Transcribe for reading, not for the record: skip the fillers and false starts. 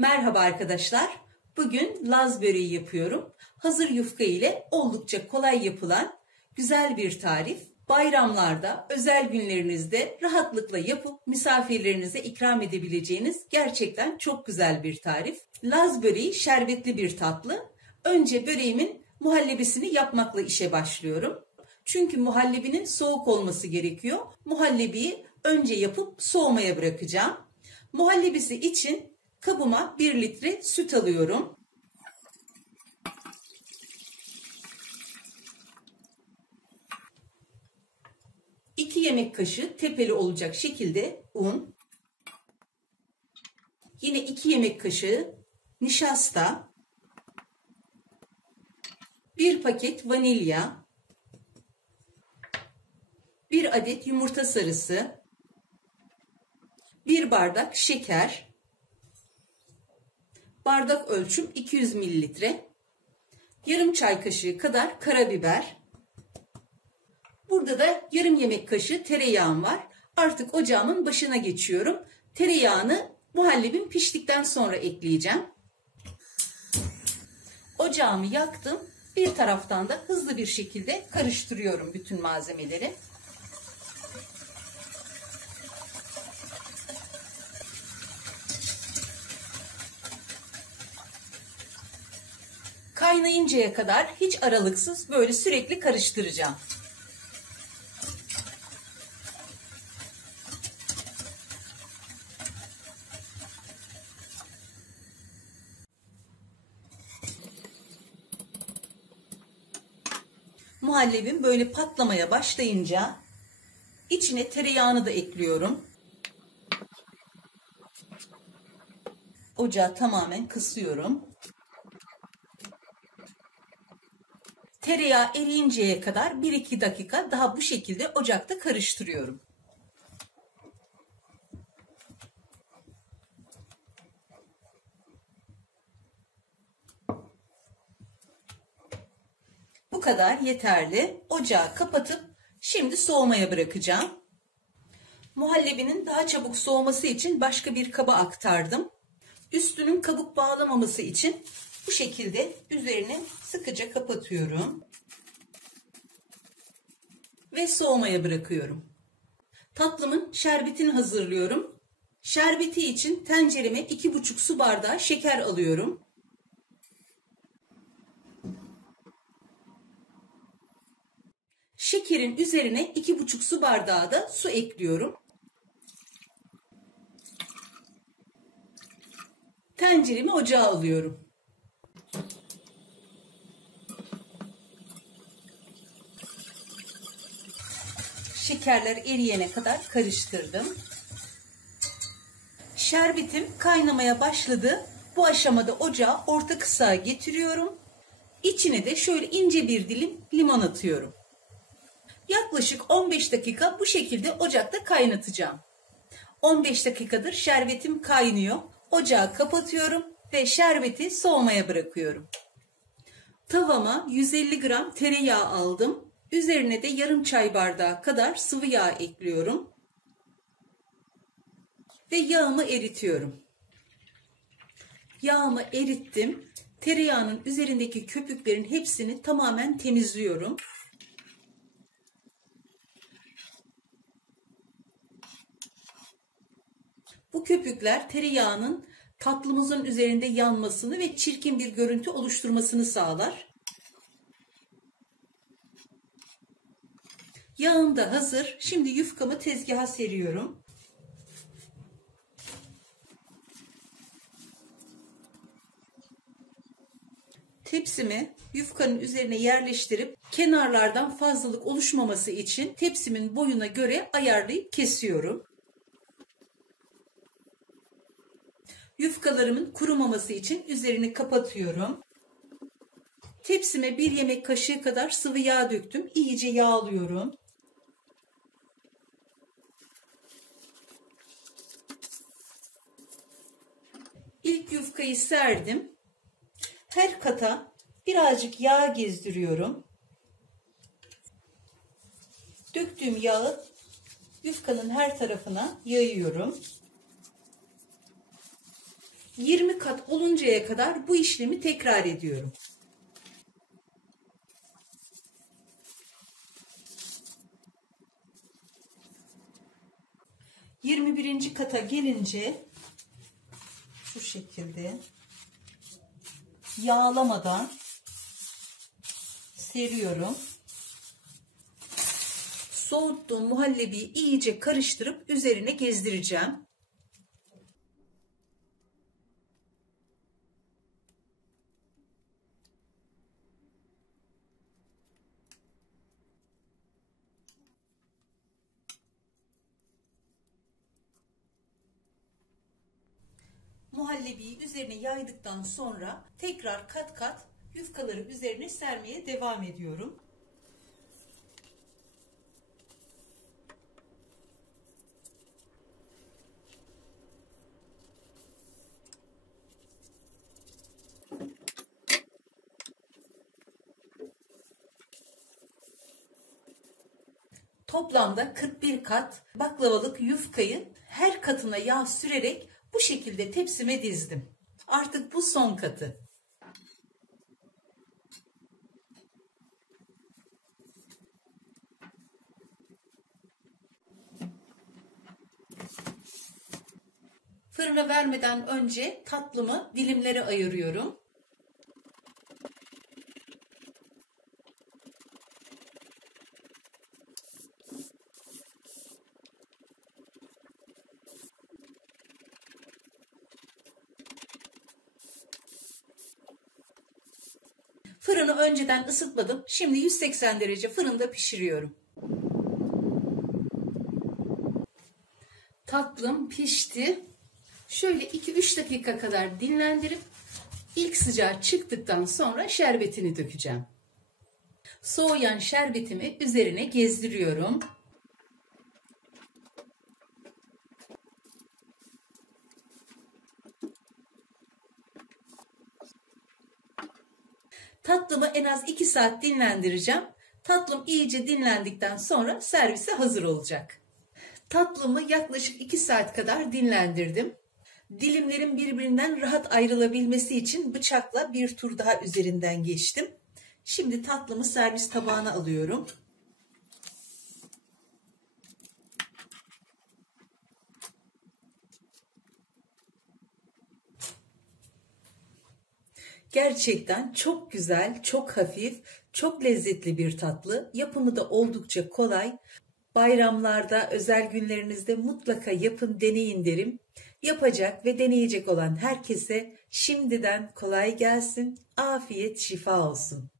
Merhaba arkadaşlar. Bugün Laz böreği yapıyorum. Hazır yufka ile oldukça kolay yapılan güzel bir tarif. Bayramlarda, özel günlerinizde rahatlıkla yapıp misafirlerinize ikram edebileceğiniz gerçekten çok güzel bir tarif. Laz böreği şerbetli bir tatlı. Önce böreğimin muhallebisini yapmakla işe başlıyorum. Çünkü muhallebinin soğuk olması gerekiyor. Muhallebiyi önce yapıp soğumaya bırakacağım. Muhallebisi için kabıma 1 litre süt alıyorum. İki yemek kaşığı tepeli olacak şekilde un. Yine 2 yemek kaşığı nişasta. 1 paket vanilya. 1 adet yumurta sarısı. 1 bardak şeker. Bardak ölçüm 200 mililitre. Yarım çay kaşığı kadar karabiber. Burada da yarım yemek kaşığı tereyağım var. Artık ocağımın başına geçiyorum. Tereyağını muhallebim piştikten sonra ekleyeceğim. Ocağımı yaktım. Bir taraftan da hızlı bir şekilde karıştırıyorum bütün malzemeleri. Kaynayıncaya kadar hiç aralıksız böyle sürekli karıştıracağım. Muhallebim böyle patlamaya başlayınca içine tereyağını da ekliyorum. Ocağı tamamen kısıyorum. Tereyağı eriyinceye kadar 1-2 dakika daha bu şekilde ocakta karıştırıyorum. Bu kadar yeterli. Ocağı kapatıp şimdi soğumaya bırakacağım. Muhallebinin daha çabuk soğuması için başka bir kaba aktardım. Üstünün kabuk bağlamaması için bu şekilde üzerini sıkıca kapatıyorum. Ve soğumaya bırakıyorum. Tatlımın şerbetini hazırlıyorum. Şerbeti için tencereme 2,5 su bardağı şeker alıyorum. Şekerin üzerine 2,5 su bardağı da su ekliyorum. Tenceremi ocağa alıyorum. Şekerler eriyene kadar karıştırdım. Şerbetim kaynamaya başladı. Bu aşamada ocağı orta kısığa getiriyorum. İçine de şöyle ince bir dilim limon atıyorum. Yaklaşık 15 dakika bu şekilde ocakta kaynatacağım. 15 dakikadır şerbetim kaynıyor. Ocağı kapatıyorum ve şerbeti soğumaya bırakıyorum. Tavama 150 gram tereyağı aldım. Üzerine de yarım çay bardağı kadar sıvı yağ ekliyorum. Ve yağımı eritiyorum. Yağımı erittim. Tereyağının üzerindeki köpüklerin hepsini tamamen temizliyorum. Bu köpükler tereyağının tatlımızın üzerinde yanmasını ve çirkin bir görüntü oluşturmasını sağlar. Yağım da hazır. Şimdi yufkamı tezgaha seriyorum. Tepsimi yufkanın üzerine yerleştirip kenarlardan fazlalık oluşmaması için tepsimin boyuna göre ayarlayıp kesiyorum. Yufkalarımın kurumaması için üzerini kapatıyorum. Tepsime 1 yemek kaşığı kadar sıvı yağ döktüm. İyice yağlıyorum. İlk yufkayı serdim. Her kata birazcık yağ gezdiriyorum. Döktüğüm yağı yufkanın her tarafına yayıyorum. 20 kat oluncaya kadar bu işlemi tekrar ediyorum. 21. kata gelince şu şekilde yağlamadan seriyorum. Soğuttuğum muhallebiyi iyice karıştırıp üzerine gezdireceğim. Muhallebiyi üzerine yaydıktan sonra tekrar kat kat yufkaları üzerine sermeye devam ediyorum. Toplamda 41 kat baklavalık yufkayı her katına yağ sürerek bu şekilde tepsime dizdim. Artık bu son katı. Fırına vermeden önce tatlımı dilimlere ayırıyorum. Fırını önceden ısıtmadım. Şimdi 180 derece fırında pişiriyorum. Tatlım pişti. Şöyle 2-3 dakika kadar dinlendirip ilk sıcağı çıktıktan sonra şerbetini dökeceğim. Soğuyan şerbetimi üzerine gezdiriyorum. Tatlımı en az 2 saat dinlendireceğim. Tatlım iyice dinlendikten sonra servise hazır olacak. Tatlımı yaklaşık 2 saat kadar dinlendirdim. Dilimlerin birbirinden rahat ayrılabilmesi için bıçakla bir tur daha üzerinden geçtim. Şimdi tatlımı servis tabağına alıyorum. Gerçekten çok güzel, çok hafif, çok lezzetli bir tatlı. Yapımı da oldukça kolay. Bayramlarda, özel günlerinizde mutlaka yapın, deneyin derim. Yapacak ve deneyecek olan herkese şimdiden kolay gelsin, afiyet, şifa olsun.